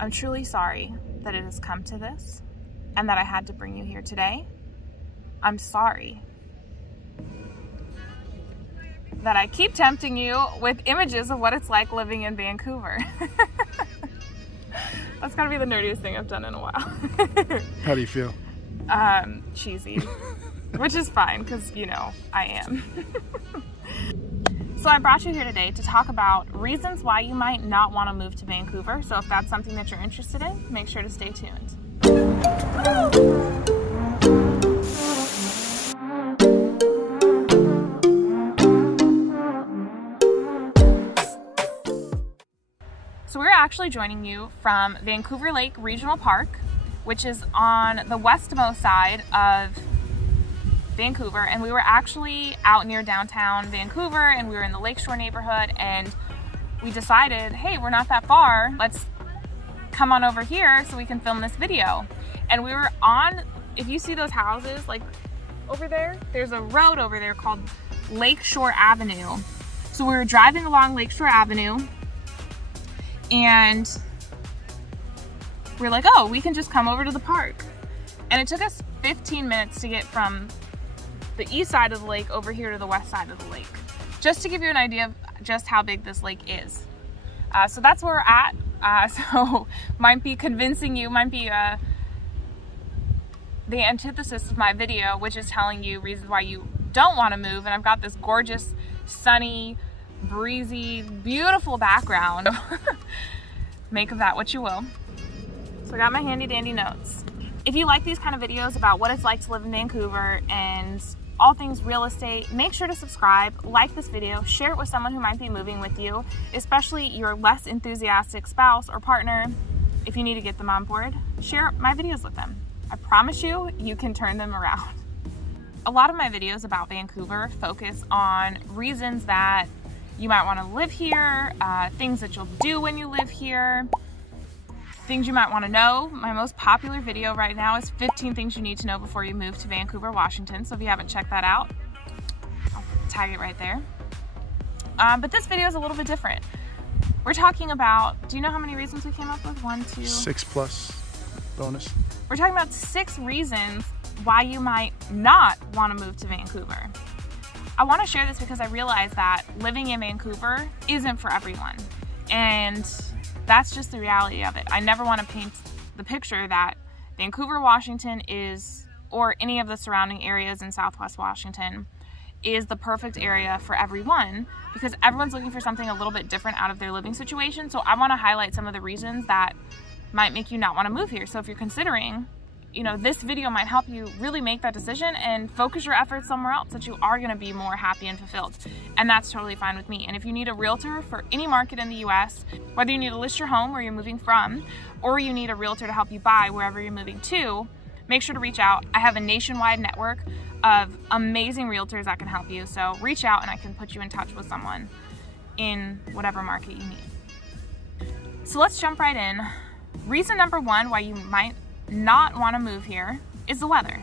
I'm truly sorry that it has come to this and that I had to bring you here today. I'm sorry that I keep tempting you with images of what it's like living in Vancouver. That's gotta be the nerdiest thing I've done in a while. How do you feel? Cheesy, which is fine because, you know, I am. So I brought you here today to talk about reasons why you might not want to move to Vancouver. So if that's something that you're interested in, make sure to stay tuned. So we're actually joining you from Vancouver Lake Regional Park, which is on the westmost side of Vancouver, and we were actually out near downtown Vancouver, and we were in the Lakeshore neighborhood, and we decided, hey, we're not that far, let's come on over here so we can film this video. And we were on, if you see those houses like over there, there's a road over there called Lakeshore Avenue. So we were driving along Lakeshore Avenue, and we're like, oh, we can just come over to the park. And it took us 15 minutes to get from the east side of the lake over here to the west side of the lake, just to give you an idea of just how big this lake is. So that's where we're at. So might be convincing you, might be the antithesis of my video, which is telling you reasons why you don't want to move. And I've got this gorgeous, sunny, breezy, beautiful background. Make of that what you will. So I got my handy dandy notes. If you like these kind of videos about what it's like to live in Vancouver and all things real estate, make sure to subscribe, like this video, share it with someone who might be moving with you, especially your less enthusiastic spouse or partner. If you need to get them on board, share my videos with them. I promise you, you can turn them around. A lot of my videos about Vancouver focus on reasons that you might want to live here, things that you'll do when you live here, things you might want to know. My most popular video right now is 15 things you need to know before you move to Vancouver, Washington. So if you haven't checked that out, I'll tag it right there. But this video is a little bit different. We're talking about, do you know how many reasons we came up with? 1, 2, 6 plus bonus. We're talking about 6 reasons why you might not want to move to Vancouver. I want to share this because I realize that living in Vancouver isn't for everyone. And that's just the reality of it. I never want to paint the picture that Vancouver, Washington is, or any of the surrounding areas in Southwest Washington, is the perfect area for everyone, because everyone's looking for something a little bit different out of their living situation. So I want to highlight some of the reasons that might make you not want to move here. So if you're considering, you know, this video might help you really make that decision and focus your efforts somewhere else that you are going to be more happy and fulfilled. And that's totally fine with me. And if you need a realtor for any market in the US, whether you need to list your home where you're moving from, or you need a realtor to help you buy wherever you're moving to, make sure to reach out. I have a nationwide network of amazing realtors that can help you. So reach out and I can put you in touch with someone in whatever market you need. So let's jump right in. Reason number 1 why you might not want to move here is the weather.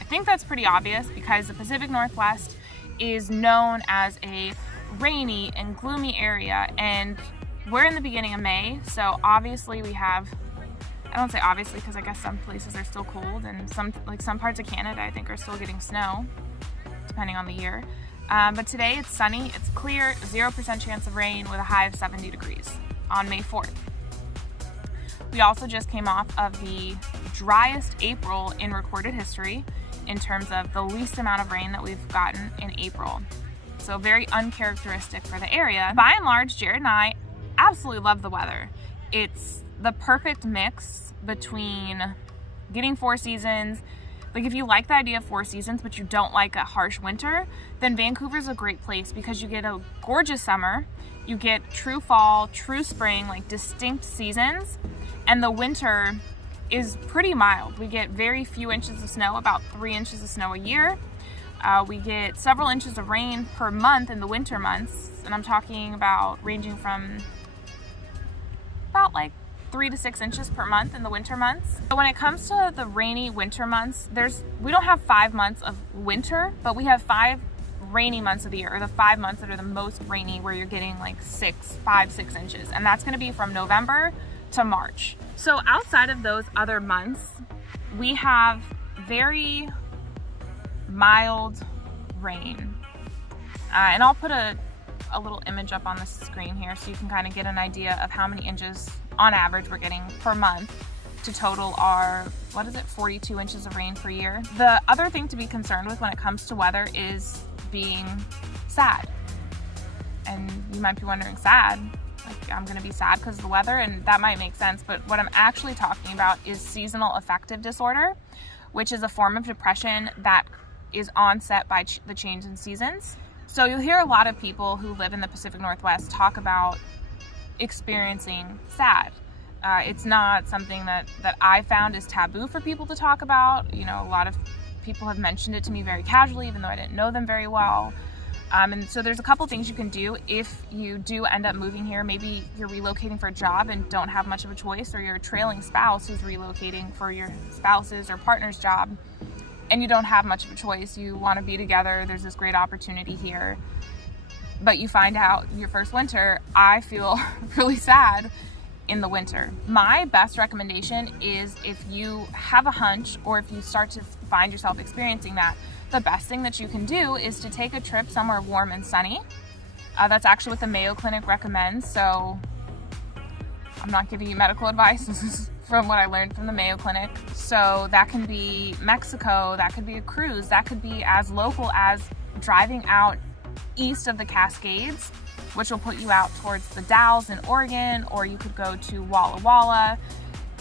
I think that's pretty obvious because the Pacific Northwest is known as a rainy and gloomy area, and we're in the beginning of May, so obviously we have, I don't say obviously because I guess some places are still cold, and some parts of Canada I think are still getting snow depending on the year. But today it's sunny, it's clear, 0% chance of rain with a high of 70 degrees on May 4th. We also just came off of the driest April in recorded history in terms of the least amount of rain that we've gotten in April. So very uncharacteristic for the area. By and large, Jared and I absolutely love the weather. It's the perfect mix between getting 4 seasons. Like if you like the idea of 4 seasons, but you don't like a harsh winter, then Vancouver's a great place because you get a gorgeous summer, you get true fall, true spring, like distinct seasons. And the winter is pretty mild. We get very few inches of snow, about 3 inches of snow a year. We get several inches of rain per month in the winter months. And I'm talking about ranging from about like 3 to 6 inches per month in the winter months. So when it comes to the rainy winter months, we don't have 5 months of winter, but we have 5 rainy months of the year, or the 5 months that are the most rainy, where you're getting like 5, 6 inches. And that's gonna be from November to March. So outside of those other months, we have very mild rain. And I'll put a little image up on the screen here so you can kind of get an idea of how many inches on average we're getting per month to total our, 42 inches of rain per year. The other thing to be concerned with when it comes to weather is being sad. And you might be wondering, sad? Like, I'm gonna be sad because of the weather, and that might make sense, but what I'm actually talking about is seasonal affective disorder, which is a form of depression that is onset by the change in seasons. So you'll hear a lot of people who live in the Pacific Northwest talk about experiencing sad. It's not something that I found is taboo for people to talk about. You know, a lot of people have mentioned it to me very casually, even though I didn't know them very well. And so there's a couple things you can do if you do end up moving here. Maybe you're relocating for a job and don't have much of a choice, or you're a trailing spouse who's relocating for your spouse's or partner's job, and you don't have much of a choice. You want to be together. There's this great opportunity here, but you find out your first winter, I feel really sad in the winter. My best recommendation is, if you have a hunch or if you start to find yourself experiencing that, the best thing that you can do is to take a trip somewhere warm and sunny. That's actually what the Mayo Clinic recommends. So I'm not giving you medical advice. This is from what I learned from the Mayo Clinic. So that can be Mexico, that could be a cruise, that could be as local as driving out east of the Cascades, which will put you out towards the Dalles in Oregon, or you could go to Walla Walla.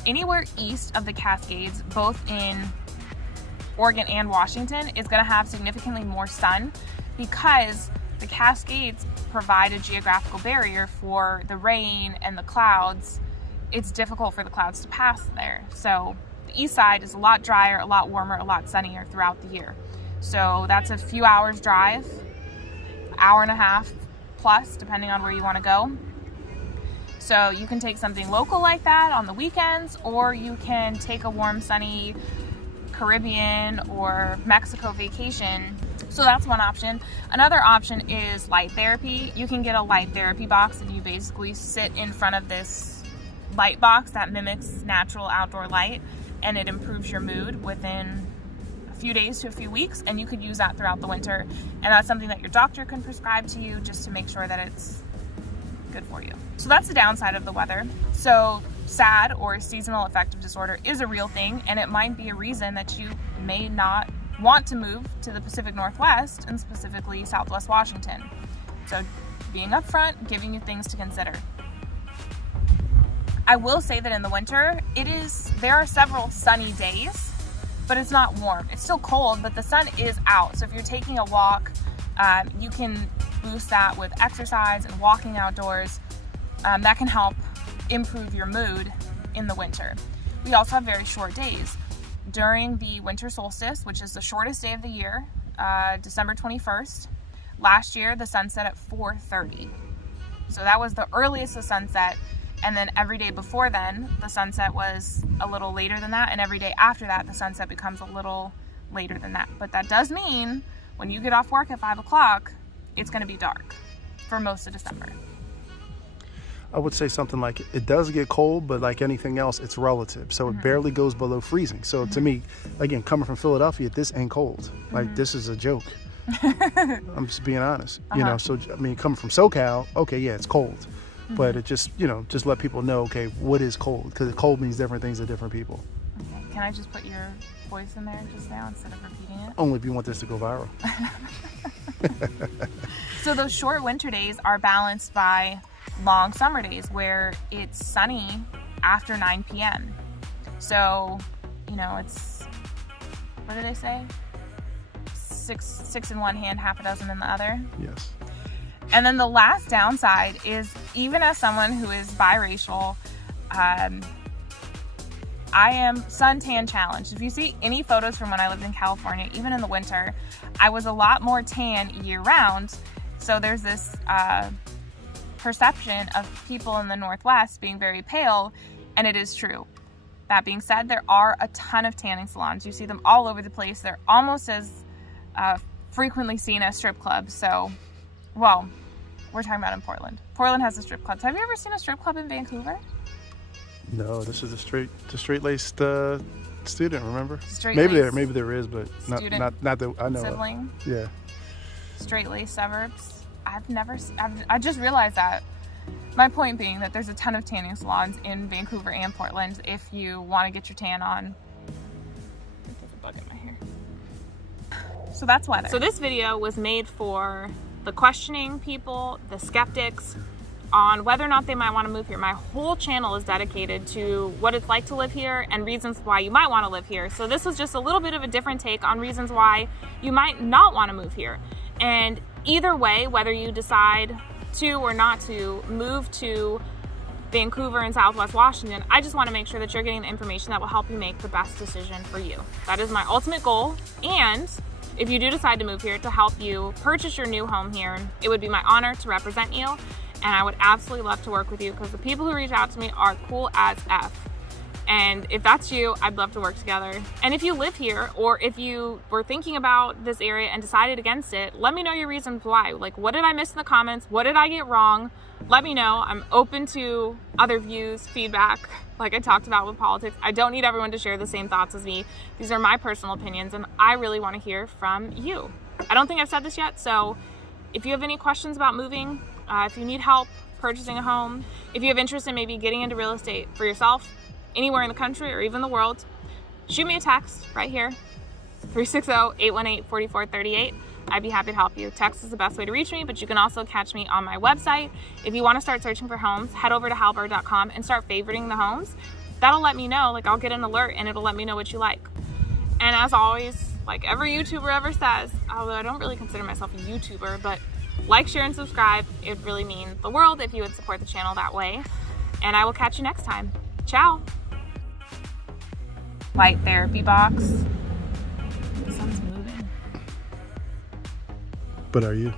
Anywhere east of the Cascades, both in Oregon and Washington, is going to have significantly more sun, because the Cascades provide a geographical barrier for the rain and the clouds. It's difficult for the clouds to pass there. So the east side is a lot drier, a lot warmer, a lot sunnier throughout the year. So that's a few hours drive, hour and a half plus, depending on where you want to go. So you can take something local like that on the weekends, or you can take a warm, sunny Caribbean or Mexico vacation. So that's one option. Another option is light therapy. You can get a light therapy box, and you basically sit in front of this light box that mimics natural outdoor light, and it improves your mood within a few days to a few weeks, and you could use that throughout the winter. And that's something that your doctor can prescribe to you just to make sure that it's good for you. So that's the downside of the weather. So SAD, or seasonal affective disorder, is a real thing, and it might be a reason that you may not want to move to the Pacific Northwest, and specifically Southwest Washington. So being upfront, giving you things to consider. I will say that in the winter, there are several sunny days, but it's not warm. It's still cold, but the sun is out. So if you're taking a walk, you can boost that with exercise and walking outdoors. That can help improve your mood in the winter. We also have very short days. During the winter solstice, which is the shortest day of the year, December 21st, last year the sun set at 4:30. So that was the earliest the sunset, and then every day before then, the sunset was a little later than that, and every day after that, the sunset becomes a little later than that. But that does mean when you get off work at 5 o'clock, it's going to be dark for most of December. I would say something like, it does get cold, but like anything else, it's relative. So it barely goes below freezing. So to me, again, coming from Philadelphia, this ain't cold. Like, this is a joke. I'm just being honest. You know, so I mean, coming from SoCal, okay, yeah, it's cold. But it just, just let people know, okay, what is cold? Because cold means different things to different people. Okay. Can I just put your voice in there just now instead of repeating it? Only if you want this to go viral. So those short winter days are balanced by long summer days where it's sunny after 9 p.m. So, it's, what do they say? Six in one hand, half a dozen in the other. Yes. And then the last downside is, even as someone who is biracial, I am suntan challenged. If you see any photos from when I lived in California, even in the winter, I was a lot more tan year round. So there's this perception of people in the Northwest being very pale, and it is true. That being said, there are a ton of tanning salons. You see them all over the place. They're almost as frequently seen as strip clubs. So, well, we're talking about in Portland. Portland has a strip club. Have you ever seen a strip club in Vancouver? No, this is a straight-laced student. Remember? Straight-laced Maybe there is, but not that I know. Sibling. Of. Yeah. Straight-laced suburbs. I just realized that. My point being that there's a ton of tanning salons in Vancouver and Portland if you want to get your tan on. There's a bug in my hair. So that's weather. So this video was made for the questioning people, the skeptics, on whether or not they might want to move here. My whole channel is dedicated to what it's like to live here and reasons why you might want to live here. So this was just a little bit of a different take on reasons why you might not want to move here. And either way, whether you decide to or not to move to Vancouver and Southwest Washington, I just want to make sure that you're getting the information that will help you make the best decision for you. That is my ultimate goal. And if you do decide to move here, to help you purchase your new home here, it would be my honor to represent you. And I would absolutely love to work with you because the people who reach out to me are cool as F. And if that's you, I'd love to work together. And if you live here, or if you were thinking about this area and decided against it, let me know your reasons why. Like, what did I miss in the comments? What did I get wrong? Let me know. I'm open to other views, feedback, like I talked about with politics. I don't need everyone to share the same thoughts as me. These are my personal opinions, and I really want to hear from you. I don't think I've said this yet, so if you have any questions about moving, if you need help purchasing a home, if you have interest in maybe getting into real estate for yourself, anywhere in the country or even the world, shoot me a text right here, 360-818-4438. I'd be happy to help you. Text is the best way to reach me, but you can also catch me on my website. If you want to start searching for homes, head over to halbyrd.com and start favoriting the homes. That'll let me know, like I'll get an alert and it'll let me know what you like. And as always, like every YouTuber ever says, although I don't really consider myself a YouTuber, but like, share, and subscribe. It really means the world if you would support the channel that way. And I will catch you next time. Ciao. Light therapy box. The sun's moving. But are you?